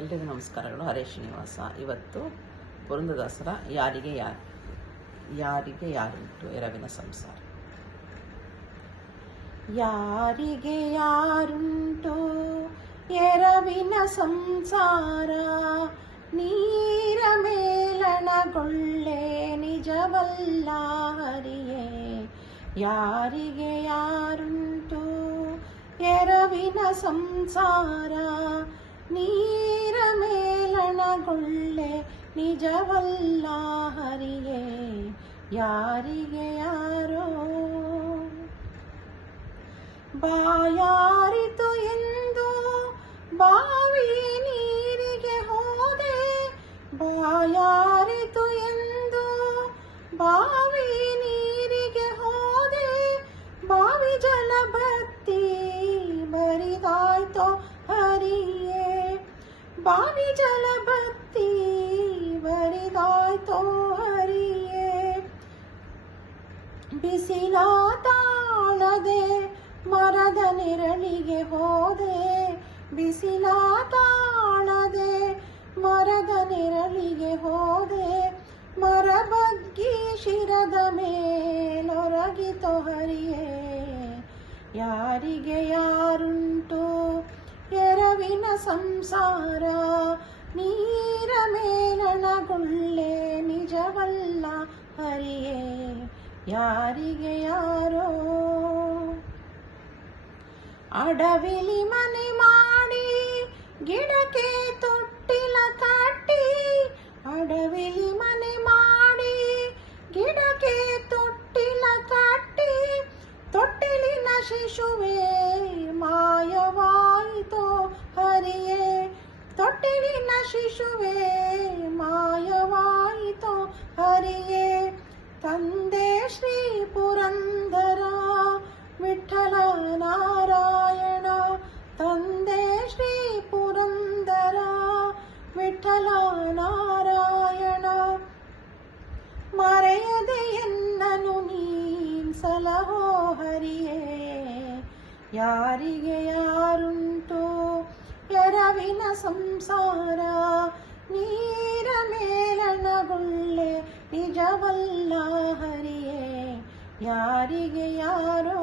ಎಲ್ರಿಗೂ ನಮಸ್ಕಾರಗಳು. ಹರೇ ಶ್ರೀನಿವಾಸ. ಇವತ್ತು ಪುರಂದರದಾಸರ ಯಾರಿಗೆ ಯಾರುಂಟು ಎರವಿನ ಸಂಸಾರ. ಯಾರಿಗೆ ಯಾರುಂಟು ಎರವಿನ ಸಂಸಾರ, ನೀರ ಮೇಲಣಗೊಳ್ಳೆ ನಿಜವಲ್ಲ ಹರಿಯೇ. ಯಾರಿಗೆ ಯಾರುಂಟು ಎರವಿನ ಸಂಸಾರ, ನೀರ ಮೇಲಣಗೊಳ್ಳೆ ನಿಜವಲ್ಲ ಹರಿಯೇ. ಯಾರಿಗೆ ಯಾರೋ ಬಾಯಾರಿತು ಎಂದು ಬಾವಿ ನೀರಿಗೆ ಹೋದೆ, ಬಾಯಾರಿತು ಎಂದು ಬಾವಿ ನೀರಿಗೆ ಹೋದೆ. ಬಾವಿ ಜಲ ಬತ್ತಿ ಬರಿದಾಯ್ತೋ ಹರಿಯೇ. ಬಾವಿ ಜಲ ಬತ್ತಿ ಬರಿದಾಯ್ತೋ ಹರಿಯೇ. ಬಿಸಿಲ ತಾಳದೆ ಮರದ ನೆರಳಿಗೆ ಹೋದೆ, ಬಿಸಿಲ ತಾಳದೆ ಮರದ ನೆರಳಿಗೆ ಹೋದೆ. ಮರ ಬಗ್ಗಿ ಶಿರದ ಮೇಲೊರಗಿತೋ ಹರಿಯೇ. ಯಾರಿಗೆ ಯಾರುಂಟು ಎರವಿನ ಸಂಸಾರ, ನೀರ ಮೇಲಣಗೊಳ್ಳೆ ನಿಜವಲ್ಲ ಹರಿಯೇ. ಯಾರಿಗೆ ಯಾರೋ ಅಡವಿಲಿ ಮನೆ ಮಾಡಿ ಗಿಡಕ್ಕೆ ತೊಟ್ಟಿಲ ಕಟ್ಟಿ, ಅಡವಿಲಿ ಮನೆ ಮಾಡಿ ಗಿಡಕ್ಕೆ ತೊಟ್ಟಿಲ ಕಟ್ಟಿ. ತೊಟ್ಟಿಲಿನ ಶಿಶುವೇ ಮಾಯವಾಯಿತೋ ಹರಿಯೇ. ತೊಟ್ಟಿಲಿನ ಶಿಶುವೇ ಮಾಯವಾಯಿತೋ ಹರಿಯೇ. ತಂದೆ ಶ್ರೀ ಪುರಂದರ ವಿಠಲ ನಾರಾಯಣ, ತಂದೆ ಶ್ರೀ ಪುರಂದರ ವಿಠಲ ನಾರಾಯಣ. ಮರೆಯದೆ ಎನ್ನನು ನೀನ್ ಸಲಹೋ ಹರಿಯೇ. ಯಾರಿಗೆ ಯಾರುಂಟು ಎರವಿನ ಸಂಸಾರ, ನೀರ ಮೇಲಣಗೊಳ್ಳೆ ನಿಜವಲ್ಲ ಹರಿಯೇ. ಯಾರಿಗೆ ಯಾರೋ